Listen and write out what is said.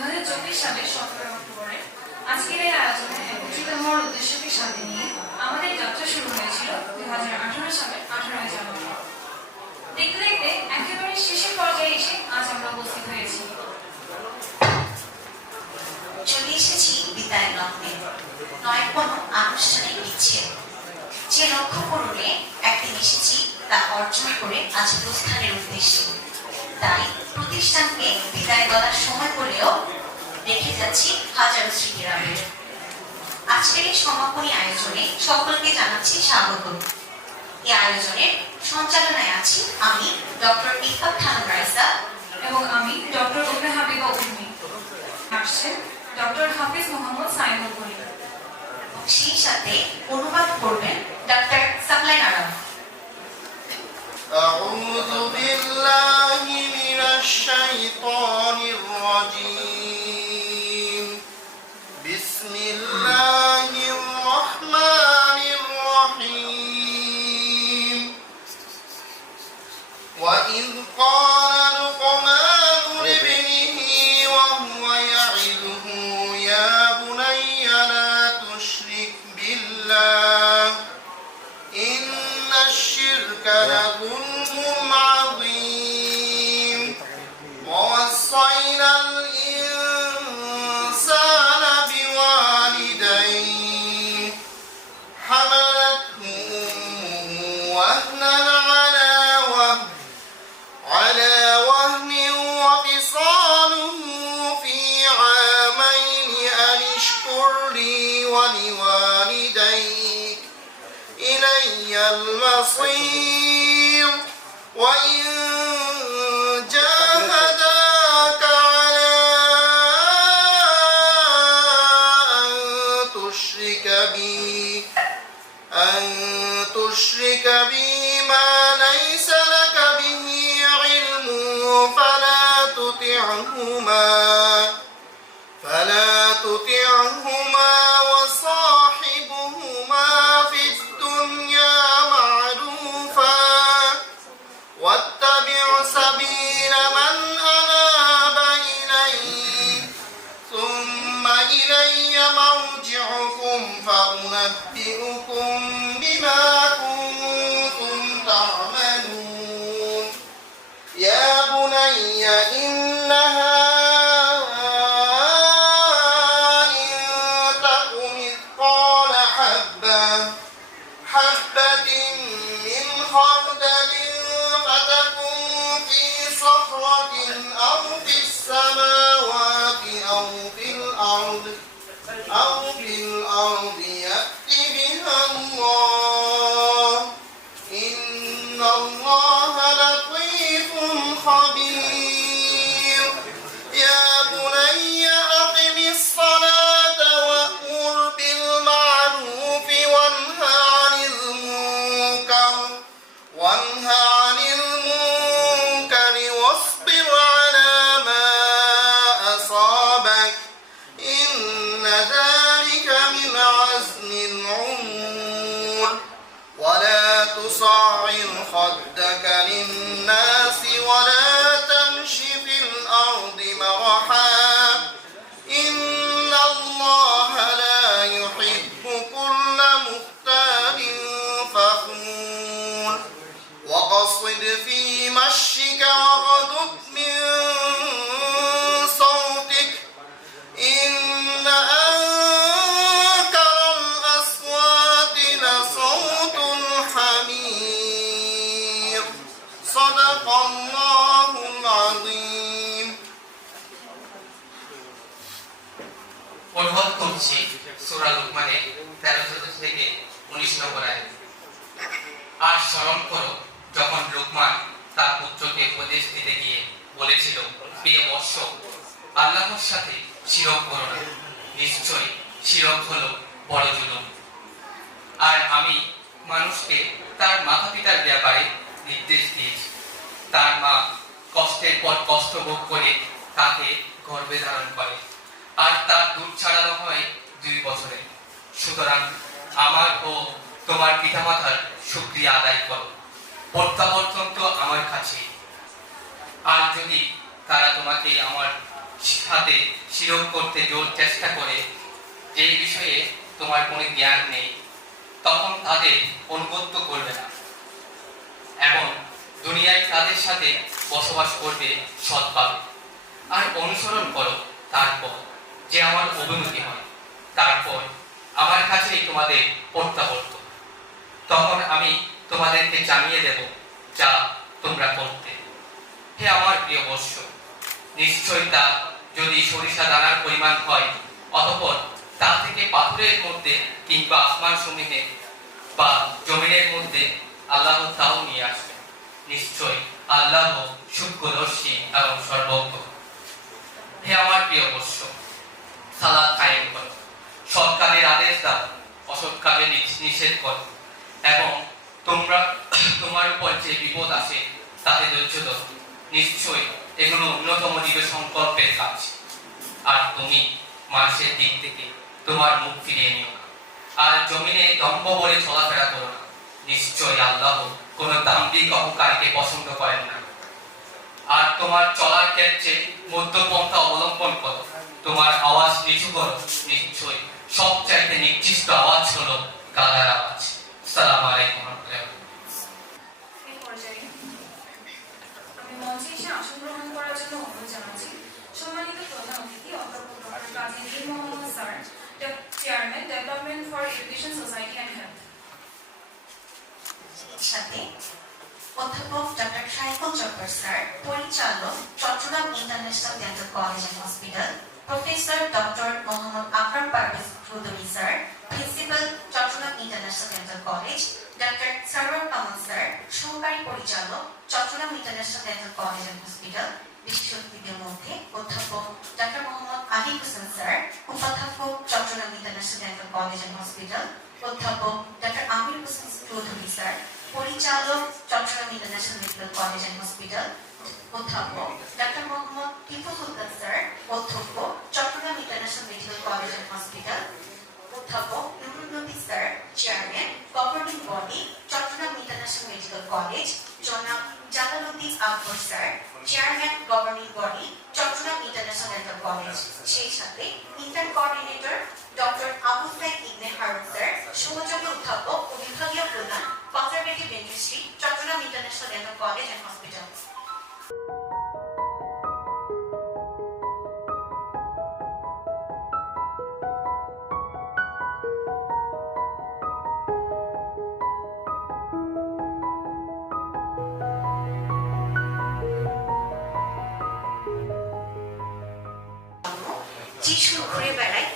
2024 সালের 17 অক্টোবরে আজকের এই আয়োজনে এক উচিত হওয়ার উদ্দেশ্যকে সাথে নিয়ে আমাদের যাত্রা শুরু হয়েছিল 2018 সালের 18 জানুয়ারি। দেখতে দেখতে একেবারে শেষের পর্যায়ে এসে আজ আমরা উপস্থিত হয়েছি। চলে এসেছি বিদায় লগ্নে, নয় কোনো আনুষ্ঠানিক বিচ্ছেদ। যে লক্ষ্য পূরণে একদিন এসেছি তা অর্জন করে আজ প্রস্থানের উদ্দেশ্যে, তাই প্রতিষ্ঠানকে বিদায় বলার সময় বলেও রেখে যাচ্ছি হাজারো স্মৃতিরাবের। আজকের এই সমাপনী আয়োজনে সকলকে জানাচ্ছি স্বাগত। এই আয়োজনের সঞ্চালনায় আছি আমি ডক্টর ইফাত খানম রাইসা এবং আমি ডক্টর উম্মে হাবিবা উম্মি। আসছেন ডক্টর হাফিজ মোহাম্মদ সাইমুল করিম। সেই সাথে অনুবাদ করবেন ডক্টর সামলাইন আরাম। أعوذ بالله من الشيطان الرجيم بسم الله الرحمن الرحيم وإذ قال لقمان لابنه وهو يعظه يا بني لا تشرك بالله إن الشرك لظلم عظيم ووصينا الإنسان بوالديه حملته أمه وهنا على وهن وفصاله في عامين أن اشكر لي ولوالديك إلي المصير وإن جاهداك على أن تشرك بي ما ليس لك به علم فلا تطعهما وصاحبهما في الدنيا معروفا واتبع سبيل من أناب إلي ثم إلي مرجعكم فأنبئكم بما كنتم تعملون يا بني إنها حبة من خردل فتكن في صخرة أو في السماوات أو في الأرض يأت بها الله إن الله لطيف خبير يا بني أقم الصلاة وأمر بالمعروف وانهى عن المنكر واصبر على ما أصابك إن ذلك من عزم الأمور ولا تصعر خدك للناس ولا تمش في الأرض مرحا إن الله لا يحب كل مختال فخور وقصد في مشيك وغضب من صوتك إن أنكر الأصوات لصوت الحمير صدق الله العظيم অনুবাদ করছি সূরা লুকমানের 13 থেকে 19 নম্বর আয়াত। আর স্মরণ করো যখন লুকমান তার পুত্রকে উপদেশ দিতে গিয়ে বলেছিল, প্রিয় বৎস, আল্লাহর সাথে শিরক করো না, নিশ্চয়ই শিরক হলো বড় জুলুম। আর আমি মানুষকে তার মাতা পিতার ব্যাপারে নির্দেশ দিয়েছি। তার মা কষ্টের পর কষ্ট ভোগ করে তাকে গর্ভে ধারণ করে, আর তার দুধ ছাড়ানো হয় 2 বছরে। সুতরাং আমার ও তোমার পিতামাতার শুকরিয়া আদায় করো, প্রত্যাবর্তন তো আমার কাছে। আর যদি তারা তোমাকে আমার সাথে শিরক করতে জোর চেষ্টা করে যে বিষয়ে তোমার কোনো জ্ঞান নেই, তখন তাদের অনুগত্য করবে না এবং দুনিয়ায় তাদের সাথে বসবাস করবে সৎভাবে। আর অনুসরণ করো তারপর যে আমার অবনতি হয়, তারপর আমার কাছেই তোমাদের প্রত্যাবর্ত। তখন আমি তোমাদেরকে জানিয়ে দেব যা তোমরা করতে। হে আমার প্রিয় বৎস, নিশ্চয় তা যদি সরিষা দানার পরিমাণ হয়, অতঃপর তা থেকে পাথরের মধ্যে কিংবা আসমান সমূহে বা জমিনের মধ্যে আল্লাহ তাও নিয়ে আসবে। নিশ্চয় আল্লাহ সূক্ষ্মদর্শী এবং সর্বজ্ঞ। হে আমার প্রিয় বৎস, সালাত কায়েম করো, সৎ কাজের আদেশ দাও, অসৎ কাজে নিষেধ করো এবং তোমার উপর যে বিপদ আসে তাতে ধৈর্য ধরো। নিশ্চয় এগুলো অন্যতম দৃঢ় সংকল্পের কাজ। আর তুমি মানুষের দিক থেকে তোমার মুখ ফিরিয়ে নিও না, আর জমিনে দম্ভ বলে চলাফেরা করো না। নিশ্চয় আল্লাহ কোন দাম্ভিক অহংকারীকে পছন্দ করেন না। আর তোমার চলার ক্ষেত্রে মধ্যপন্থা অবলম্বন করো, তোমার আওয়াজ নিচু করো। নিশ্চয় সবচাইতে নির্দিষ্ট আওয়াজ হলো গালার আওয়াজ। আসসালামু আলাইকুম ওয়া রাহমাতুল্লাহ। এই পর্যায়ে আমি মঞ্চে এসে আসন গ্রহণ করার জন্য অনুরোধ জানাচ্ছি সম্মানিত প্রধান অতিথি অধ্যাপক doctor Kazi Nir Mohammad sir, chairman Development for Education Society and Health. সাথে অধ্যাপক ডক্টর সাইফুল জব্বার স্যার, পরিচালক Chattogram International Dental College and Hospital, professor doctor Mohammad Akram Parvez Chowdhury sir, principal Chattogram International Dental College, doctor Sarwar Kamal sir, সহকারী পরিচালক Chattogram International Dental College and Hospital, বিশিষ্ট অতিথিদের মধ্যে অধ্যাপক ডক্টর মোহাম্মদ আলী হোসেন স্যার, উপাধ্যাপক Chattogram International Dental College and Hospital, অধ্যাপক ডক্টর আমির হোসেন চৌধুরী স্যার, পরিচালক Chattogram International Medical College and Hospital, অধ্যাপক ডক্টর মোহাম্মদ টিপু সুলতান স্যার, অধ্যক্ষ Chattogram International Medical College and Hospital, অধ্যাপক Nurul Nabi sir, chairman governing body Chattogram International Medical College, জনাব Jalaluddin Akbar sir, chairman governing body Chattogram International Dental College, সেই সাথে intern coordinator doctor Abu Saeed Ibne Harun sir, সহযোগী অধ্যাপক ও বিভাগীয় প্রধান Conservative Dentistry Chattogram International Dental College and hospital. যিশু ঘুরে বেড়ায়